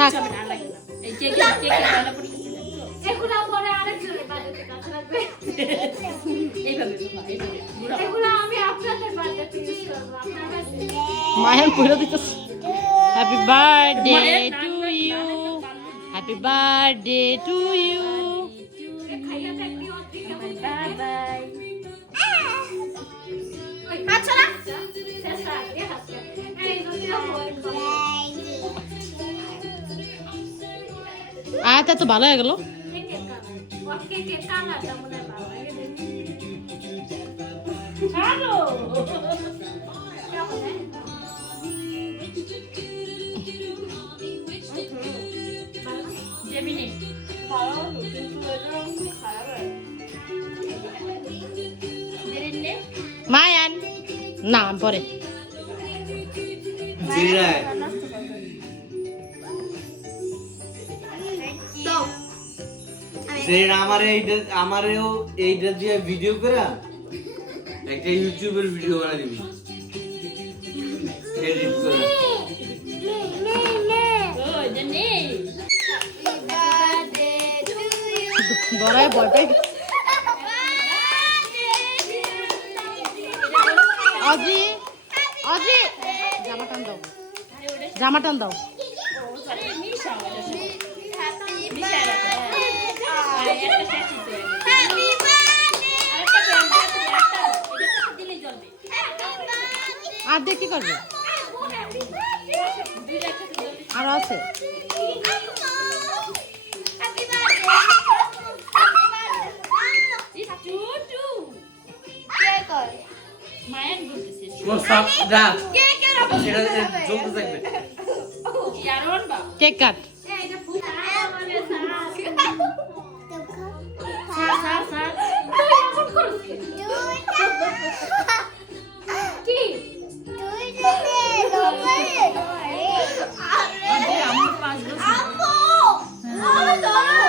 থাক চল না লাগে না এই কেকে রান্না করি এগুলা পরে আরেকজনের বাড়িতে কাছে রাখবে এইভাবে ঘুরা এগুলা আমি আপনাদের বাড়িতে ইউজ করব আপনার বাড়িতে মায়ান কইরা দিতেছে happy birthday to you happy birthday to you খাইয়া থাকবি অতি কেমন বাই বাই ওই আচ্ছা না চেষ্টা দিয়ে হাসছে এই দুটো হয় আয়াতে তো ভালো হয়ে গেল কেকের কালারটা মনে হয় ভালো লাগে ছাড়ো কেমন জেমিনি ভালো কিন্তু এটা খারাপ হয় জেরিনে মায়ান না পরে জিরায় তো সেটা আমারেও এইটা দিয়ে ভিডিও করা একটা ইউটিউবের ভিডিও বানাই দিবি এডিট করে ও জেনি দরায় ভয় পাই আজি আজি জামা টান দাও জামা টান দাও আরে মিশা মিশা একটা শাশি তো আরেকটা দিলে জ্বলবে আর দিয়ে কি করবে দুইটা একটা জ্বলবে আর আছে টু মায়ান বলতেছে ও সাপ ডাক এটা চলতে থাকবে ইয়ারন বা কেক কাট এইটা ফুটা মানে স্যার স্যার তুই এমন করছিস কি আমার 5 বছর আম্মু আরে ধরো